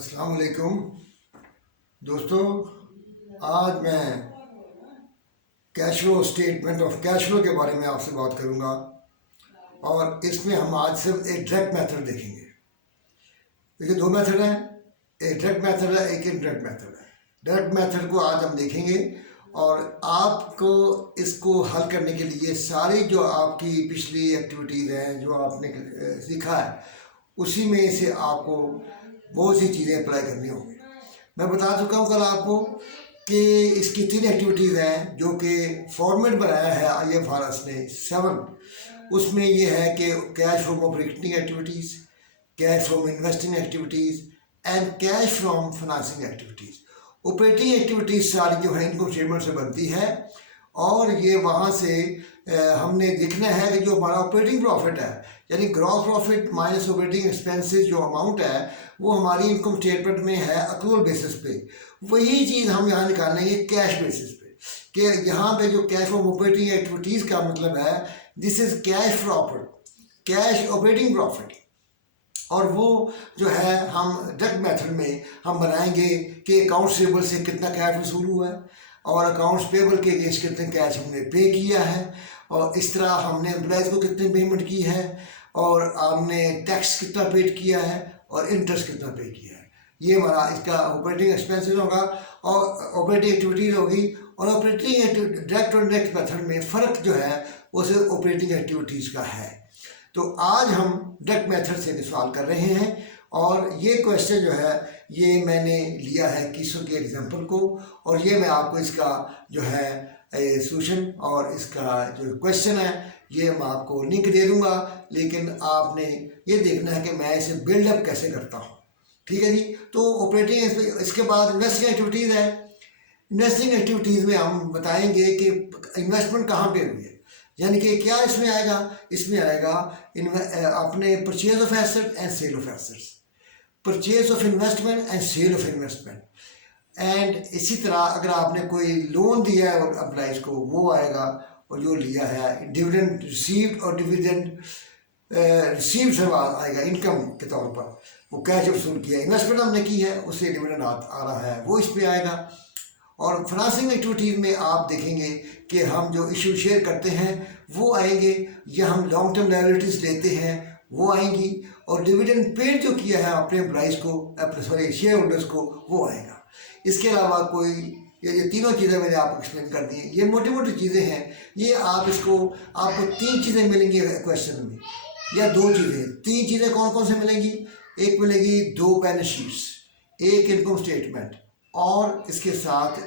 अस्सलाम वालेकुम दोस्तों। आज मैं cash flow statement of cash flow के बारे में आपसे बात करूंगा और इसमें हम आज सिर्फ एक डायरेक्ट मेथड देखेंगे। देखिए, दो मेथड हैं, एक डायरेक्ट मेथड है, एक इनडायरेक्ट मेथड है। डायरेक्ट मेथड को आज हम देखेंगे और आपको इसको हल करने के लिए सारी जो आपकी पिछली एक्टिविटीज़ हैं, जो आपने सीखा है, उसी में से आपको बहुत सी चीज़ें अप्लाई करनी होंगी। मैं बता चुका हूँ कल आपको कि इसकी 3 एक्टिविटीज़ हैं जो कि फॉर्मेट बनाया है IFRS ने 7। उसमें ये है कि cash from operating activities, cash from investing activities and cash from financing activities. Operating activities सारी जो है इनकम स्टेटमेंट से बनती है और ये वहाँ से हमने देखना है कि जो हमारा ऑपरेटिंग प्रॉफिट है, यानी gross profit minus operating expenses जो अमाउंट है वो हमारी इनकम स्टेटमेंट में है अक्रूवल बेसिस पे। वही चीज़ हम यहाँ निकालेंगे कैश बेसिस पे कि यहाँ पे जो कैश फ्रॉम ऑपरेटिंग एक्टिविटीज़ का मतलब है this is cash profit, cash operating profit. और वो जो है हम डायरेक्ट मेथड में हम बनाएंगे कि अकाउंट्स पेबल से कितना कैश वसूल हुआ है और अकाउंट्स पेबल के अगेंस्ट कितने कैश हमने पे किया है और इस तरह हमने एम्प्लॉयज़ को कितनी पेमेंट की है और हमने टैक्स कितना पेड किया है और इंटरेस्ट कितना पे किया है। ये हमारा इसका ऑपरेटिंग एक्सपेंसेस होगा और ऑपरेटिंग एक्टिविटीज़ होगी। और ऑपरेटिंग डायरेक्ट और इनडायरेक्ट मेथड में फ़र्क जो है वो सिर्फ ऑपरेटिंग एक्टिविटीज़ का है। तो आज हम डायरेक्ट मेथड से सवाल कर रहे हैं और ये क्वेश्चन जो है ये मैंने लिया है कीसो के एग्जाम्पल को और ये मैं आपको इसका जो है सोल्यूशन और इसका जो क्वेश्चन है ये मैं आपको लिंक दे दूंगा, लेकिन आपने ये देखना है कि मैं इसे बिल्डअप कैसे करता हूँ। ठीक है जी। तो ऑपरेटिंग, इसके बाद इन्वेस्टिंग एक्टिविटीज़ है। इन्वेस्टिंग एक्टिविटीज़ में हम बताएंगे कि इन्वेस्टमेंट कहाँ पे हुई है, यानी कि क्या इसमें आएगा। इसमें आएगा अपने purchase of asset and sale of assets, purchase of investment and sale of investment. And इसी तरह अगर आपने कोई लोन दिया है एम्प्लॉइज को वो आएगा, और जो लिया है डिविडेंड रिसीव्ड और डिविडेंड रिसीव्ड से आएगा इनकम के तौर पर, वो कैश वसूल किया, इन्वेस्टमेंट हमने की है उससे डिविडेंड आ रहा है, वो इस पर आएगा। और फाइनेंसिंग एक्टिविटीज़ में आप देखेंगे कि हम जो इशू शेयर करते हैं वो आएंगे, या हम लॉन्ग टर्म लायबिलिटीज़ लेते हैं वो आएंगी, और डिविडेंड पेड जो किया है अपने एम्प्लॉइज़ को, अपने शेयर होल्डर्स को, वो आएगा। इसके अलावा कोई ये तीनों चीज़ें मैंने आपको एक्सप्लेन कर दी हैं। ये मोटी मोटी चीज़ें हैं, ये आप इसको आपको 3 चीज़ें मिलेंगी क्वेश्चन में, या 2 चीज़ें। 3 चीज़ें कौन कौन से मिलेंगी? एक मिलेगी 2 बैलेंस शीट्स, एक इनकम स्टेटमेंट और इसके साथ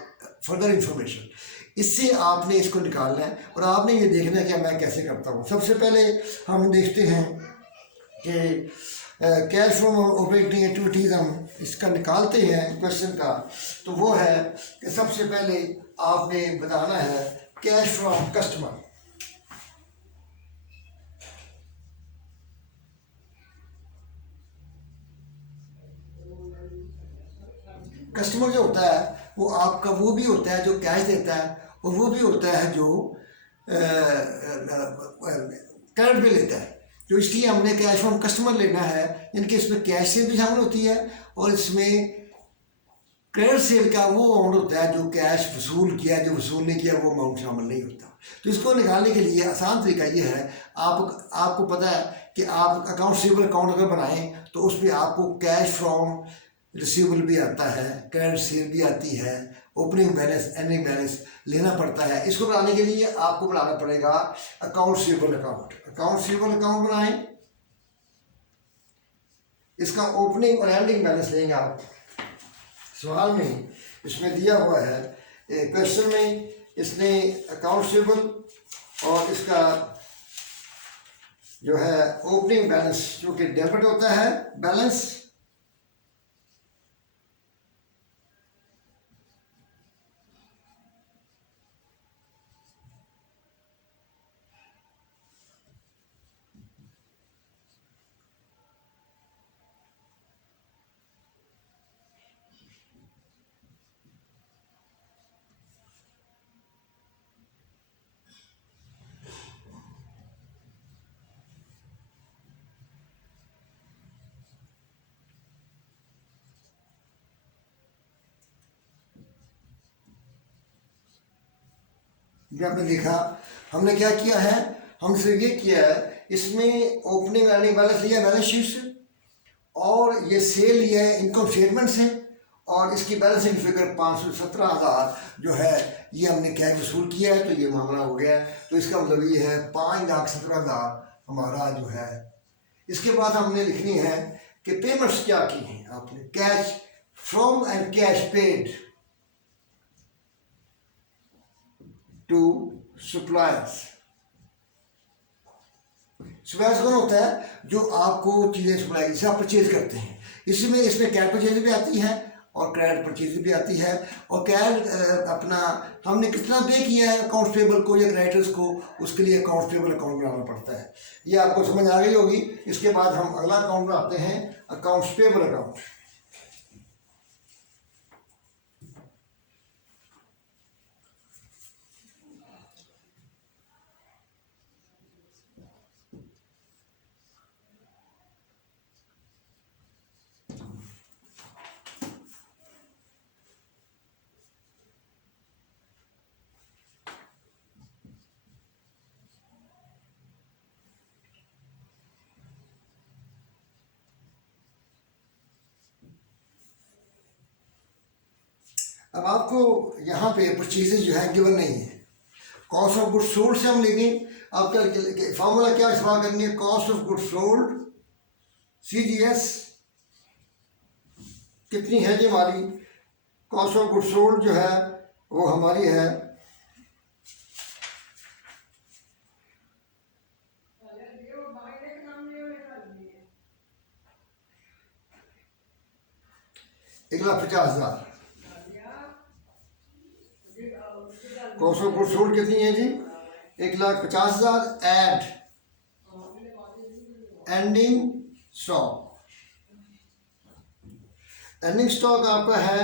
फर्दर इंफॉर्मेशन। इससे आपने इसको निकालना है और आपने ये देखना है कि मैं कैसे करता हूँ। सबसे पहले हम देखते हैं कि कैश फ्रॉम ऑपरेटिंग एक्टिविटीज़ हम इसका निकालते हैं क्वेश्चन का। तो वो है कि सबसे पहले आपने बताना है कैश फ्रॉम कस्टमर। कस्टमर जो होता है वो आपका वो भी होता है जो कैश देता है और वो भी होता है जो क्रेडिट भी लेता है। तो इसलिए हमने कैश फ्रॉम कस्टमर लेना है, इनके इसमें कैश सेल भी शामिल होती है और इसमें क्रेडिट सेल का वो अमाउंट होता है जो कैश वसूल किया, जो वसूल नहीं किया वो अमाउंट शामिल नहीं होता। तो इसको निकालने के लिए आसान तरीका ये है, आपको पता है कि आप अकाउंट रिसीवेबल अकाउंट अगर बनाएं तो उसमें आपको कैश फ्रॉम रिसीवेबल भी आता है, क्रेडिट सेल भी आती है, ओपनिंग बैलेंस एंडिंग बैलेंस लेना पड़ता है। इसको बनाने के लिए आपको बनाना पड़ेगा account receivable account. Account receivable account बनाएं, इसका ओपनिंग और एंडिंग बैलेंस लेंगे आप। सवाल में इसमें दिया हुआ है क्वेश्चन में, इसने अकाउंट रिसीवेबल और इसका जो है ओपनिंग बैलेंस जो कि डेबिट होता है बैलेंस, जो आपने देखा, हमने क्या किया है, हमने सिर्फ ये किया है, इसमें ओपनिंग अर्निंग बैलेंस लिया बैलेंस शीट से, और ये सेल लिया है इनकम स्टेटमेंट से, और इसकी बैलेंसिंग फिगर 517,000 जो है ये हमने कैश वसूल किया है, तो ये मामला हो गया है। तो इसका मतलब ये है 5,17,000 हमारा जो है। इसके बाद हमने लिखनी है कि पेमेंट्स क्या की हैं आपने, cash from and cash paid to suppliers. Suppliers कौन होता है, जो आपको चीज़ें सप्लाई, जिसे आप परचेज करते हैं। इसमें कैश परचेज भी आती है और क्रेडिट परचेज भी आती है। और क्रेडिट अपना हमने कितना पे किया है अकाउंट्स पेबल को या क्रेडिटर्स को, उसके लिए अकाउंट्स पेबल अकाउंट बनाना पड़ता है। ये आपको समझ आ गई होगी। इसके बाद हम अगला अकाउंट बनाते हैं, अकाउंट्स पेबल अकाउंट। अब आपको यहाँ पे परचेजेज जो है गिवन नहीं है। कॉस्ट ऑफ गुड्स सोल्ड से हम लेंगे। आप क्या फार्मूला क्या इस्तेमाल करेंगे, cost of goods sold CGS कितनी है जी हमारी, कॉस्ट ऑफ गुड्स सोल्ड जो है वो हमारी है 1,50,000। कॉस्ट ऑफ गुड्स सोल्ड कितनी है जी, 1,50,000 add ending stock. Ending stock आपका है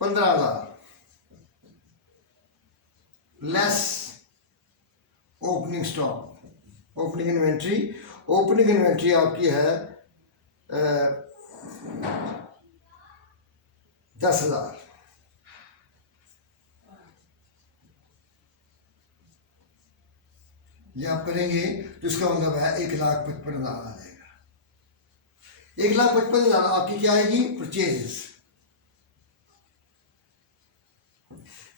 15,000 less opening stock, opening inventory. Opening inventory आपकी है 10,000। ये आप करेंगे तो इसका मतलब है 1,55,000 आ जाएगा। 1,55,000 आपकी क्या आएगी, परचेजेस।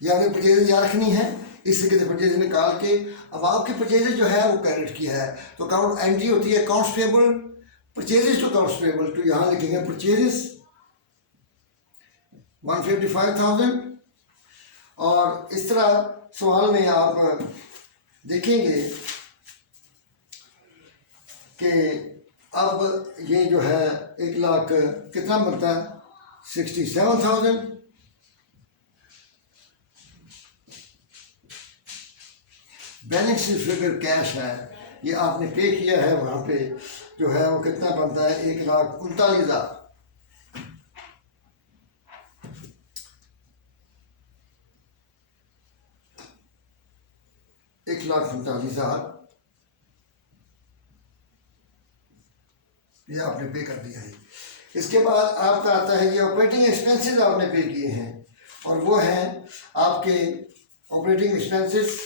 ये आपने परचेजेस याद रखनी है। इस तरीके से परचेज निकाल के अब आपकी परचेजेस जो है वो क्रेडिट की है, तो अकाउंट एंट्री होती है accounts payable, purchases to accounts payable. तो यहाँ लिखेंगे परचेजेस 155,000। और इस तरह सवाल में आप देखेंगे कि अब ये जो है 1,00,000 कितना बनता है, 67,000। बैलेंस फिगर कैश है, ये आपने पे किया है, वहाँ पे जो है वो कितना बनता है, 1,39,000। 1,39,000 ये आपने पे कर दिया है। इसके बाद आपका आता है ये ऑपरेटिंग एक्सपेंसेस आपने पे किए हैं, और वो हैं आपके ऑपरेटिंग एक्सपेंसेस।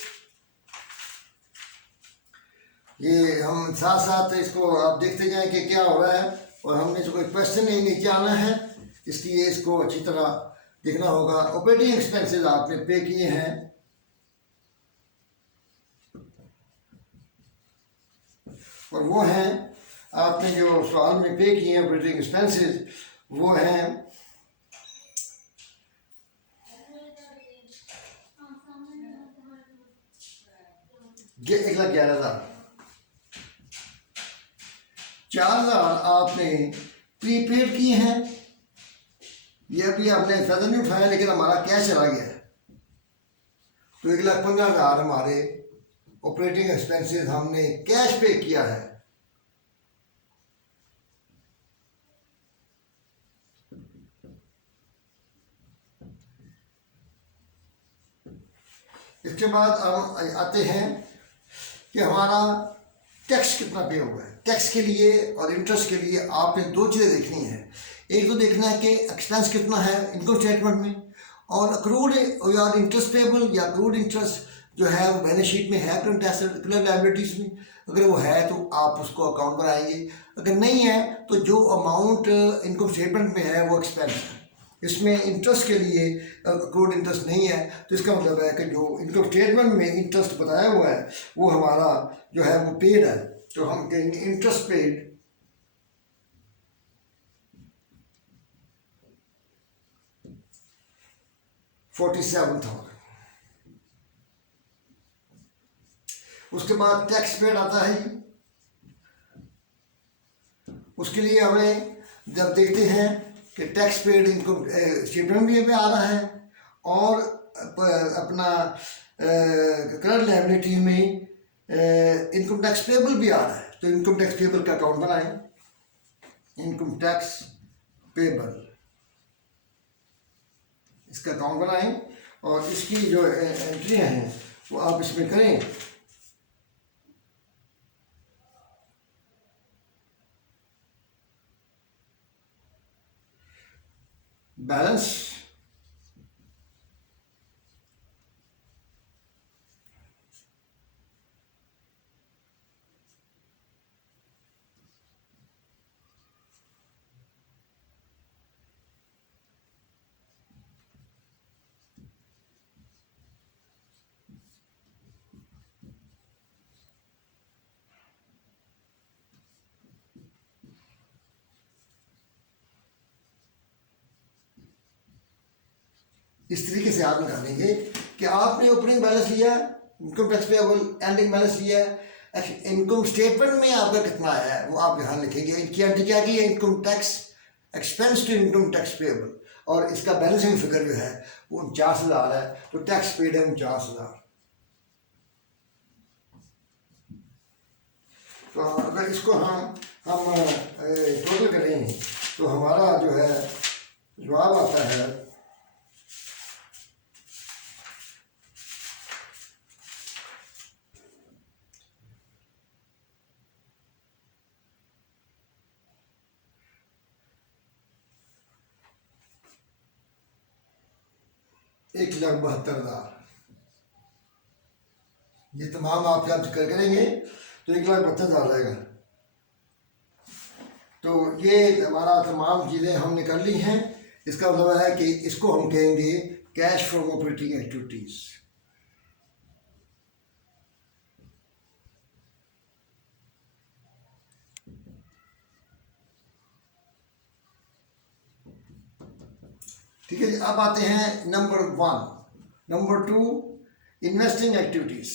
ये हम साथ साथ इसको आप देखते जाएं कि क्या हो रहा है, और हमने जो कोई क्वेश्चन नहीं नीचे आना है, इसलिए इसको अच्छी तरह देखना होगा। ऑपरेटिंग एक्सपेंसेस आपने पे किए हैं, और वो हैं आपने जो सवाल में पे किए हैं ऑपरेटिंग एक्सपेंसेस, वो हैं 1,11,000। 4,000 आपने प्रीपेड किए हैं, ये अभी आपने फ़ायदा नहीं उठाया लेकिन हमारा कैश चला गया है, तो 1,15,000 हमारे ऑपरेटिंग एक्सपेंसेस हमने कैश पे किया है। इसके बाद हम आते हैं कि हमारा टैक्स कितना पे हुआ है। टैक्स के लिए और इंटरेस्ट के लिए आपने दो चीज़ें देखनी है। एक तो देखना है कि एक्सपेंस कितना है इनकम स्टेटमेंट में, और अक्रूड या इंटरेस्ट पेबल या अक्रूड इंटरेस्ट जो है वो बैलेंस शीट में है करंट एसेट करंट लायबिलिटीज में, अगर वो है तो आप उसको अकाउंट पर आएंगे, अगर नहीं है तो जो अमाउंट इनकम स्टेटमेंट में है वो एक्सपेंस है। इसमें इंटरेस्ट के लिए अक्रूड इंटरेस्ट नहीं है, तो इसका मतलब है कि जो इनकम स्टेटमेंट में इंटरेस्ट बताया हुआ है वो हमारा जो है वो पेड है, तो हम कहेंगे इंटरेस्ट पेड। $47,000। उसके बाद टैक्स पेड आता है। उसके लिए हमें जब देखते हैं कि टैक्स पेड इनकम स्टेटमेंट भी आ रहा है और अपना करंट लायबिलिटी में इनकम टैक्स पेबल भी आ रहा है, तो इनकम टैक्स पेबल का अकाउंट बनाएं, इनकम टैक्स पेबल, इसका अकाउंट बनाएं और इसकी जो एंट्री हैं वो आप इसमें करें। बैलेंस, इस तरीके से आप निकालेंगे कि आपने ओपनिंग बैलेंस लिया, income tax payable ending balance लिया है, इनकम स्टेटमेंट में आपका कितना आया है वो आप यहाँ लिखेंगे। इनकी एंट्री क्या की है, income tax expense to income tax payable, और इसका बैलेंसिंग फिगर जो है वो 49,000 है, तो टैक्स पेड है 49,000। तो अगर इसको हम टोटल करें तो हमारा जो है जवाब आता है 1,72,000। ये तमाम आप जब करेंगे तो 1,72,000 आएगा। तो ये हमारा तमाम चीज़ें हम निकाल ली हैं। इसका मतलब है कि इसको हम कहेंगे कैश फ्रॉम ऑपरेटिंग एक्टिविटीज़। ठीक है जी, अब आते हैं number 1। Number 2 investing activities.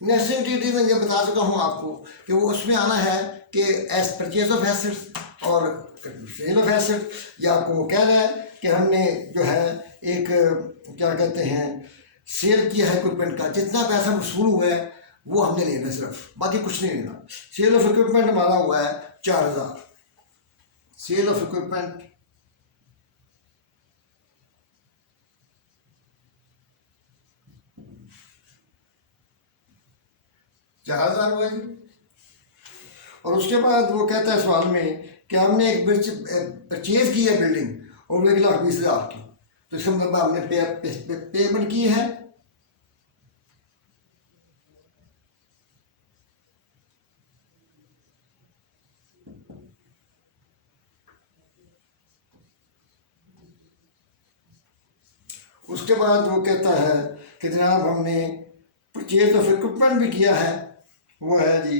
Investing activity में ये बता चुका हूँ आपको कि वो उसमें आना है कि एज परचेज ऑफ एसेट्स और सेल ऑफ एसेट, या आपको वो कह रहा है कि हमने जो है एक क्या कहते हैं सेल किया है इक्विपमेंट का, जितना पैसा वसूल हुआ है वो हमने लेना सिर्फ, बाकी कुछ नहीं लेना। सेल ऑफ इक्विपमेंट हमारा हुआ है 4,000। सेल ऑफ इक्विपमेंट 4,000 हुआ जी। और उसके बाद वो कहता है सवाल में कि हमने एक परचेज की है बिल्डिंग और वो 1,20,000 की, तो इसका मतलब हमने पेमेंट की है। उसके बाद वो कहता है कि जनाब हमने परचेज ऑफ इक्विपमेंट भी किया है, वो है जी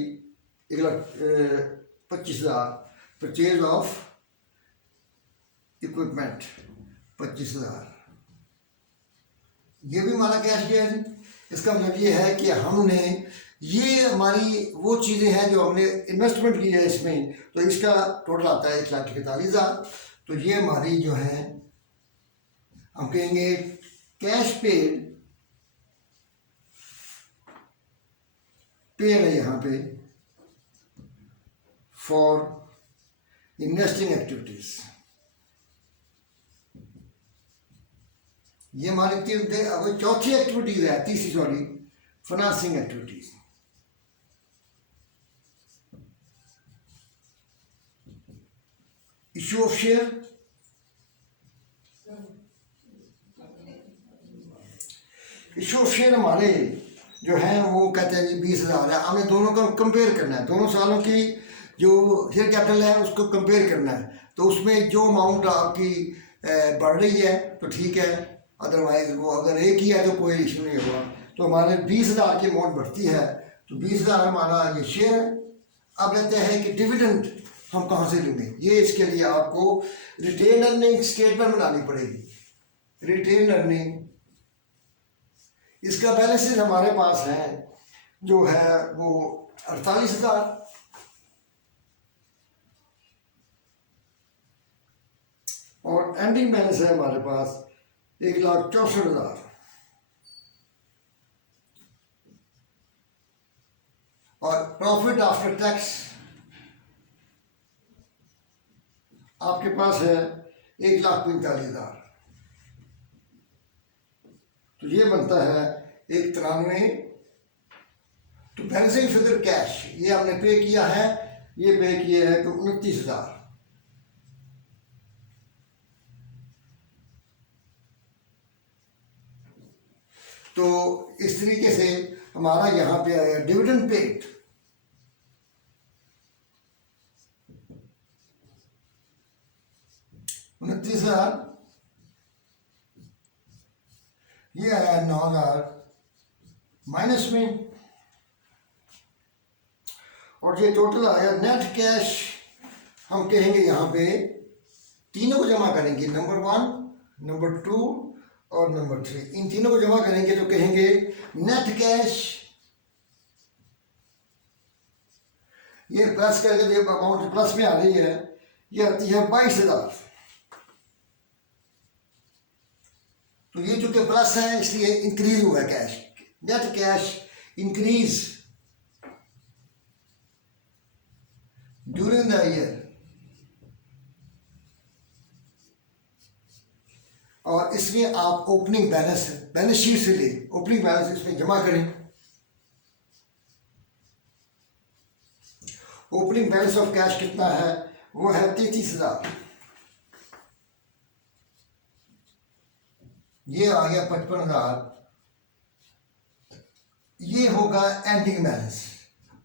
1,25,000। परचेज ऑफ इक्विपमेंट 25,000, ये भी हमारा कैश गया है। इसका मतलब ये है कि हमने ये हमारी वो चीज़ें हैं जो हमने इन्वेस्टमेंट की है इसमें, तो इसका टोटल आता है 1,41,000। तो ये हमारी जो है हम कहेंगे कैश पेड है यहाँ पे फॉर इन्वेस्टिंग एक्टिविटीज। ये हमारी चौथी एक्टिविटीज है, तीसरी sorry financing activities. Issue of share, issue of share हमारे जो हैं वो कहते हैं जी 20,000 है। हमें दोनों का कंपेयर करना है, दोनों सालों की जो शेयर कैपिटल है उसको कंपेयर करना है। तो उसमें जो अमाउंट आपकी बढ़ रही है तो ठीक है, अदरवाइज वो अगर एक ही है तो कोई इशू नहीं होगा। तो हमारे 20,000 की अमाउंट बढ़ती है तो 20,000 हमारा ये शेयर है। अब कहते हैं कि डिविडेंड हम कहाँ से लेंगे, ये इसके लिए आपको रिटेन अर्निंग स्टेटमेंट बनानी पड़ेगी। रिटेन अर्निंग, इसका बैलेंस हमारे पास है जो है वो 48,000 और एंडिंग बैलेंस है हमारे पास 1,64,000। और प्रॉफिट आफ्टर टैक्स आपके पास है 1,45,000। तो ये बनता है 193। तो बैलेंसिंग फिगर कैश ये हमने पे किया है, ये पे किया है तो 29,000। तो इस तरीके से हमारा यहाँ पे आया डिविडेंड पेड। उनतीस हजार, ये आया 9,000 माइनस में, और ये टोटल आया नेट कैश। हम कहेंगे यहाँ पे तीनों को जमा करेंगे, नंबर 1, नंबर 2 और नंबर 3, इन तीनों को जमा करेंगे तो कहेंगे नेट कैश। ये प्लस करके जो अमाउंट प्लस में आ रही है ये आती है 22,000। तो ये चूंकि प्लस है इसलिए इंक्रीज हुआ है cash, net cash increase during the year. और इसमें आप ओपनिंग बैलेंस, बैलेंस शीट से ले ओपनिंग बैलेंस इसमें जमा करें। ओपनिंग बैलेंस ऑफ कैश कितना है, वो है 33,000। ये आ गया 55,000। ये होगा एंडिंग बैलेंस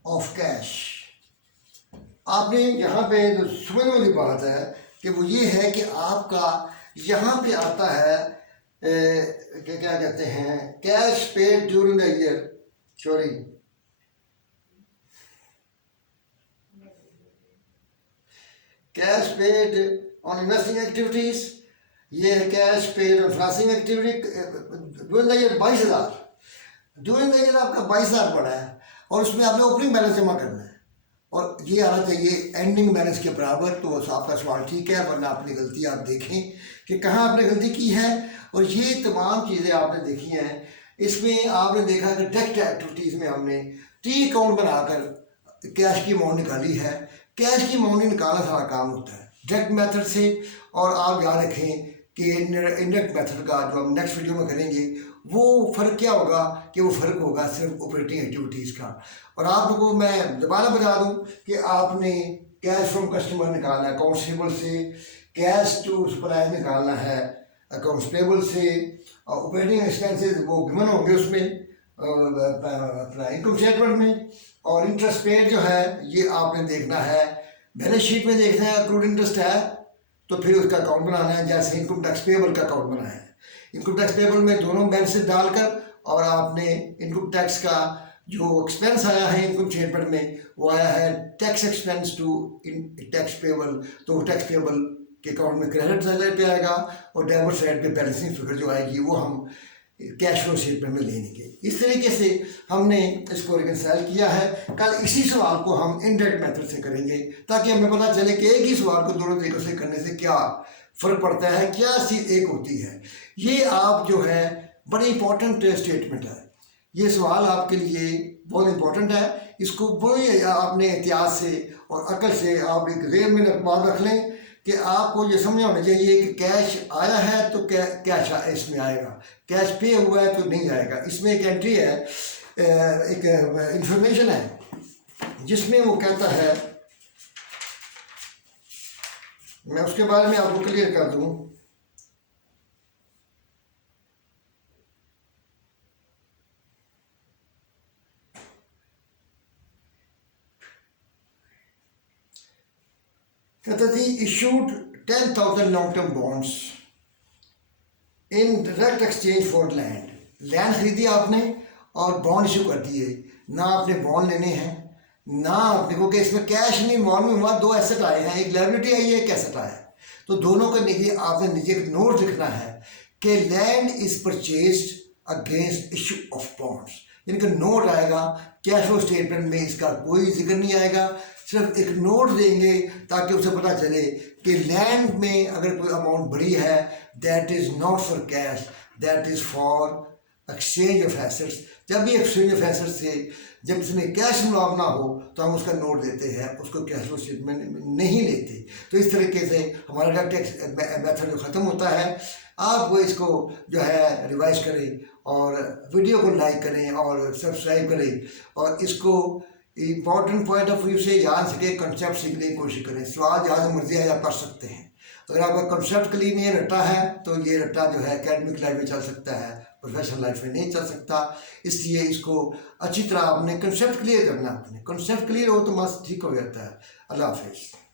ऑफ कैश। आपने यहाँ पे जो समझने वाली बात है कि वो ये है कि आपका यहाँ पे आता है क्या कहते हैं, cash paid during the year, sorry cash paid on investing activities, ये है cash paid on financing activity during the year 22,000। During the year आपका 22,000 पड़ा है और उसमें आपने ओपनिंग बैलेंस जमा करना है और ये आना चाहिए एंडिंग बैलेंस के बराबर। तो आपका सवाल ठीक है, वरना अपनी गलती आप देखें कि कहाँ आपने गलती की है। और ये तमाम चीज़ें आपने देखी हैं। इसमें आपने देखा कि डायरेक्ट एक्टिविटीज़ में हमने टी अकाउंट बनाकर कैश की अमाउंट निकाली है। कैश की अमाउंट निकालना सारा काम होता है डायरेक्ट मेथड से। और आप याद रखें कि इनडायरेक्ट मेथड का जो हम नेक्स्ट वीडियो में करेंगे वो फ़र्क क्या होगा, कि वो फ़र्क होगा सिर्फ ऑपरेटिंग एक्टिविटीज़ का। और आप लोगों को मैं दोबारा बता दूं कि आपने कैश फ्रॉम कस्टमर निकालना है अकाउंट्स पेबल से, कैश टू सप्लायर निकालना है अकाउंट्स पेबल से, और ऑपरेटिंग एक्सपेंसेस वो गिवन होंगे उसमें इनकम स्टेटमेंट में। और इंटरेस्ट पेड जो है ये आपने देखना है बैलेंस शीट में, देखना है अक्रूड इंटरेस्ट है तो फिर उसका अकाउंट बनाना है। जैसे इनकम टैक्स पेबल का अकाउंट बनाया है, इनकम टैक्स पेबल में दोनों बैलेंसेस डालकर और आपने इनकम टैक्स का जो एक्सपेंस आया है इनकम स्टेटमेंट में वो आया है tax expense to tax payable, तो टैक्स पेबल के अकाउंट में क्रेडिट साइड पे आएगा और डेबिट साइड पे बैलेंसिंग फिगर जो आएगी वो हम कैश फ्लो स्टेटमेंट में लेंगे। इस तरीके से हमने इसको रिकंसाइल किया है। कल इसी सवाल को हम इनडायरेक्ट मेथड से करेंगे ताकि हमें पता चले कि एक ही सवाल को दोनों तरीकों से करने से क्या फ़र्क पड़ता है, क्या चीज़ एक होती है। ये आप जो है बड़ी इंपॉर्टेंट स्टेटमेंट है, ये सवाल आपके लिए बहुत इंपॉर्टेंट है। इसको बड़ी आपने एहतियात से और अकल से आप एक जेहन में बात रख लें कि आपको ये समझना होना चाहिए कि कैश आया है तो कैश इसमें आएगा, कैश पे हुआ है तो नहीं आएगा। इसमें एक एंट्री है, एक इंफॉर्मेशन है जिसमें वो कहता है मैं उसके बारे में आपको क्लियर कर दूं। कहता थी issued 10,000 long term bonds in direct exchange for land. Land खरीदी आपने और बॉन्ड इशू कर दिए। ना आपने बॉन्ड लेने हैं ना आपने, क्योंकि इसमें कैश नहीं इन्वॉल्व में हुआ, दो एसेट आए हैं, एक लायबिलिटी आई है, एक एसेट आया है। तो दोनों का नीचे आपने नीचे एक नोट लिखना है कि land is purchased against issue of bonds, यानी कि नोट आएगा। कैश फ्लो स्टेटमेंट में इसका कोई जिक्र नहीं आएगा, सिर्फ एक नोट देंगे ताकि उसे पता चले कि लैंड में अगर कोई अमाउंट बड़ी है, that is not for cash, that is for exchange of assets. जब भी एक्सचेंज ऑफ एसेट्स से जब इसमें कैश इन्वॉल्व ना हो तो हम उसका नोट देते हैं, उसको कैश फ्लो स्टेटमेंट में नहीं लेते। तो इस तरीके से हमारा टैक्स मेथड जो ख़त्म होता है। आप वो इसको जो है रिवाइज करें और वीडियो को लाइक करें और सब्सक्राइब करें और इसको इम्पॉर्टेंट पॉइंट ऑफ व्यू से जान सके, कंसेप्ट सीखने की कोशिश करें। सवाल जहाँ मर्जी है आप कर सकते हैं। अगर आपका कंसेप्ट क्लियर में रट्टा है तो ये रट्टा जो है एकेडमिक लाइफ में चल सकता है, प्रोफेशनल लाइफ में नहीं चल सकता। इसलिए इसको अच्छी तरह आपने कंसेप्ट क्लियर करना है। अपने कंसेप्ट क्लियर हो तो मस्त ठीक हो जाता है। अल्लाह हाफिज़।